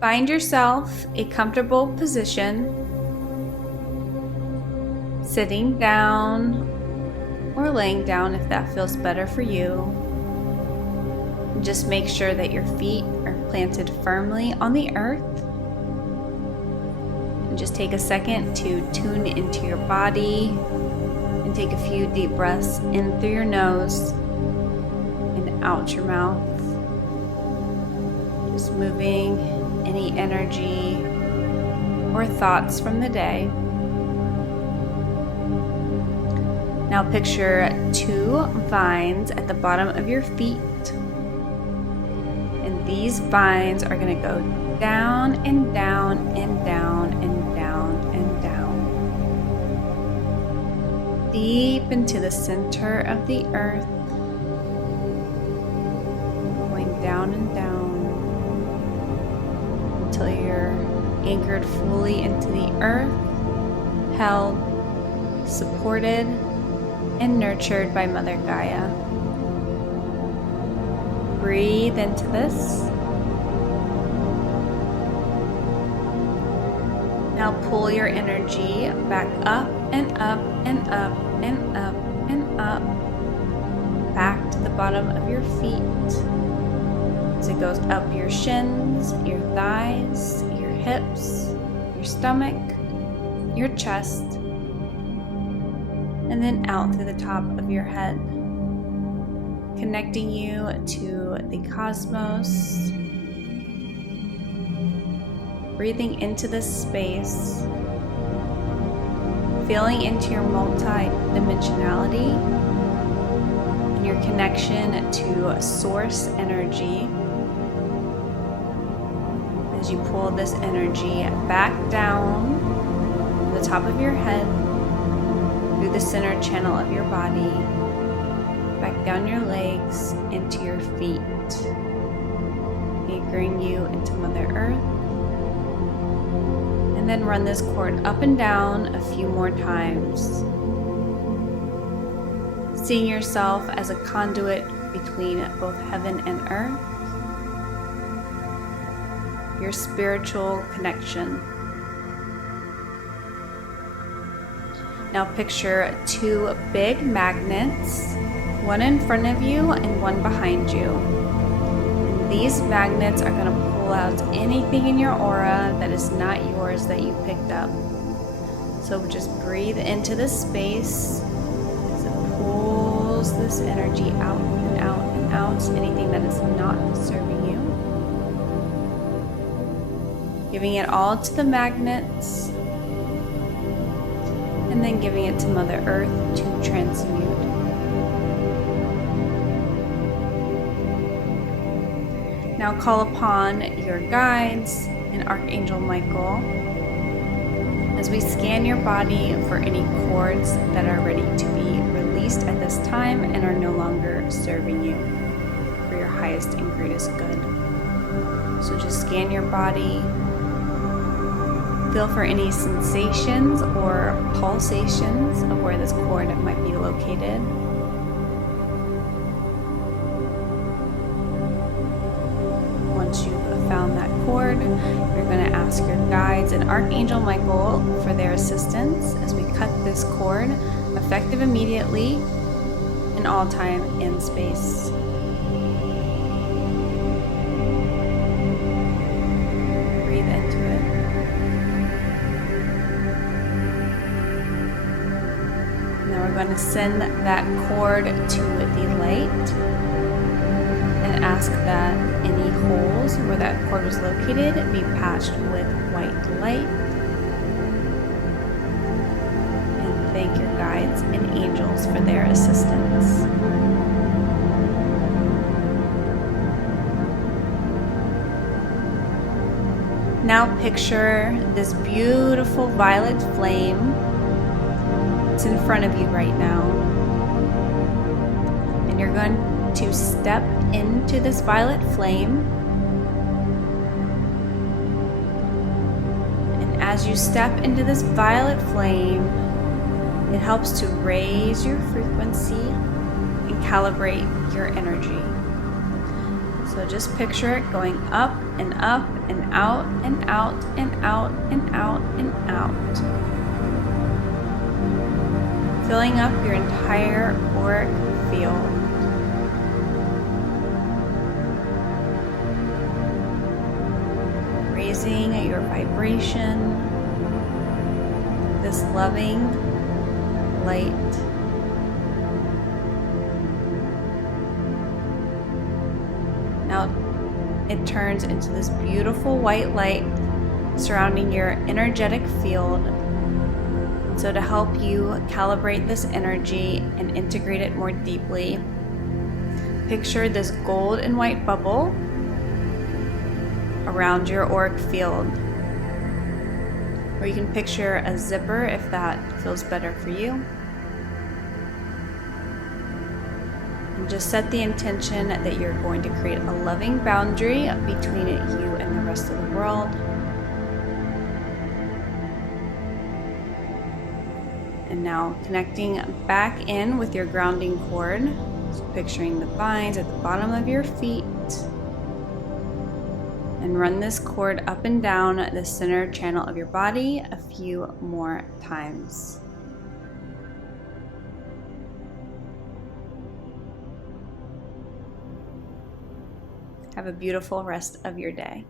Find yourself a comfortable position, sitting down or laying down if that feels better for you. Just make sure that your feet are planted firmly on the earth. And just take a second to tune into your body and take a few deep breaths in through your nose and out your mouth. Just moving any energy or thoughts from the day. Now picture 2 vines at the bottom of your feet. And these vines are going to go down and down and down and down and down. Deep into the center of the earth. Going down and down until you're anchored fully into the earth, held, supported, and nurtured by Mother Gaia. Breathe into this. Now pull your energy back up and up and up and up and up, back to the bottom of your feet. As it goes up your shins, your thighs, your hips, your stomach, your chest, and then out through the top of your head, connecting you to the cosmos. Breathing into this space, feeling into your multi-dimensionality and your connection to source energy. As you pull this energy back down the top of your head, through the center channel of your body, back down your legs, into your feet, anchoring you into Mother Earth. And then run this cord up and down a few more times, seeing yourself as a conduit between both heaven and earth, your spiritual connection. Now picture 2 big magnets, one in front of you and one behind you. And these magnets are going to pull out anything in your aura that is not yours that you picked up. So just breathe into this space as it pulls this energy out and out and out, anything that is not serving you. Giving it all to the magnets, and then giving it to Mother Earth to transmute. Now call upon your guides and Archangel Michael as we scan your body for any cords that are ready to be released at this time and are no longer serving you for your highest and greatest good. So just scan your body. Feel for any sensations or pulsations of where this cord might be located. Once you've found that cord, you're going to ask your guides and Archangel Michael for their assistance as we cut this cord, effective immediately, in all time and space. Breathe into it. Now we're going to send that cord to the light and ask that any holes where that cord was located be patched with white light. And thank your guides and angels for their assistance. Now picture this beautiful violet flame. It's in front of you right now. And you're going to step into this violet flame. And as you step into this violet flame, it helps to raise your frequency and calibrate your energy. So just picture it going up and up and out and out and out and out and out. Filling up your entire auric field. Raising your vibration, this loving light. Now it turns into this beautiful white light surrounding your energetic field. So to help you calibrate this energy and integrate it more deeply, picture this gold and white bubble around your auric field. Or you can picture a zipper if that feels better for you. And just set the intention that you're going to create a loving boundary between you and the rest of the world. And now connecting back in with your grounding cord. So picturing the vines at the bottom of your feet. And run this cord up and down the center channel of your body a few more times. Have a beautiful rest of your day.